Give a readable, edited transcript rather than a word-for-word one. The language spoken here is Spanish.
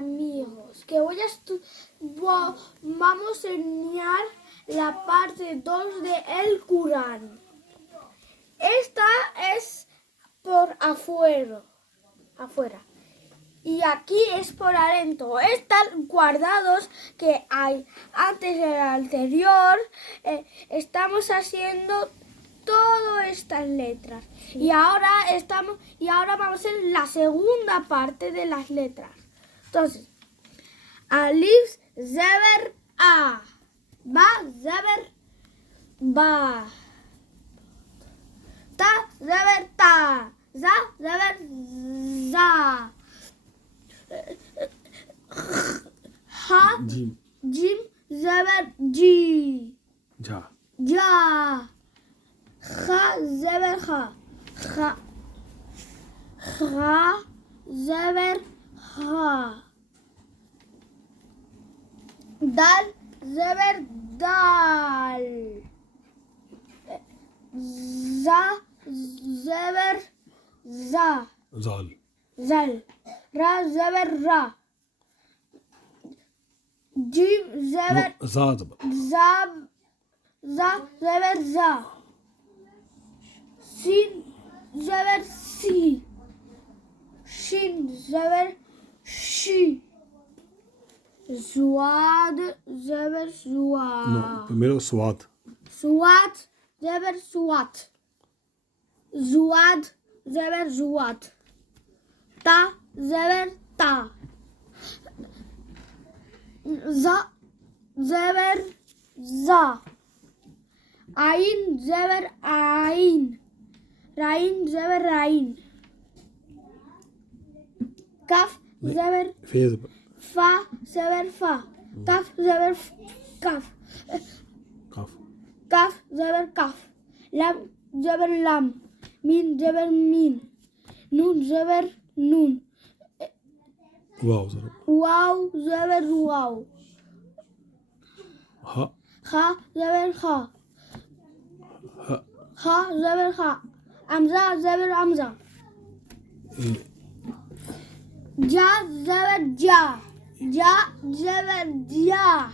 amigos, que vamos a enseñar la parte 2 de El Corán. Esta es por afuera. Y aquí es por adentro. Están guardados que hay antes del anterior. Estamos haciendo todas estas letras. Y ahora vamos a hacer la segunda parte de las letras. Entonces, alif, zeber, a. Ba, zeber, ba. Ta, zeber, ta. Za, zeber, za. Ha, jim, zeber, ji. Ja. Ja. Ha, zeber, ha. Ha. Ha, zeber, ha. Dal, zeber, dal. Za, zeber, za. Zal. Zal. Ra, zeber, ra. Jim, zeber, No, Zad. za. Za, zeber, za. Sin, zeber, si. Shin, zeber, shi. Zuad, zeber, zuad. No, primero Suad. Suad, zeber, suad. Zuad, zeber, zuad. Ta, zeber, ta. Za, zeber, za. Ain, zeber, ain. Rain, zeber, rain. Kaf, zeber, Fez. fa, zeber, fa. Kaf, zeber, kaf. Kaf. Kaf, zeber, kaf. Lam, zeber, lam. Min, zeber, min. Nun, zeber, nun. Wow. Zara. Waw, zeber, waw. Ha. Ha, zeber, ha. Ha. Ha, zeber, ha. Amza, zeber, amza. Ja, zeber, ja. Ja, zeber, ja.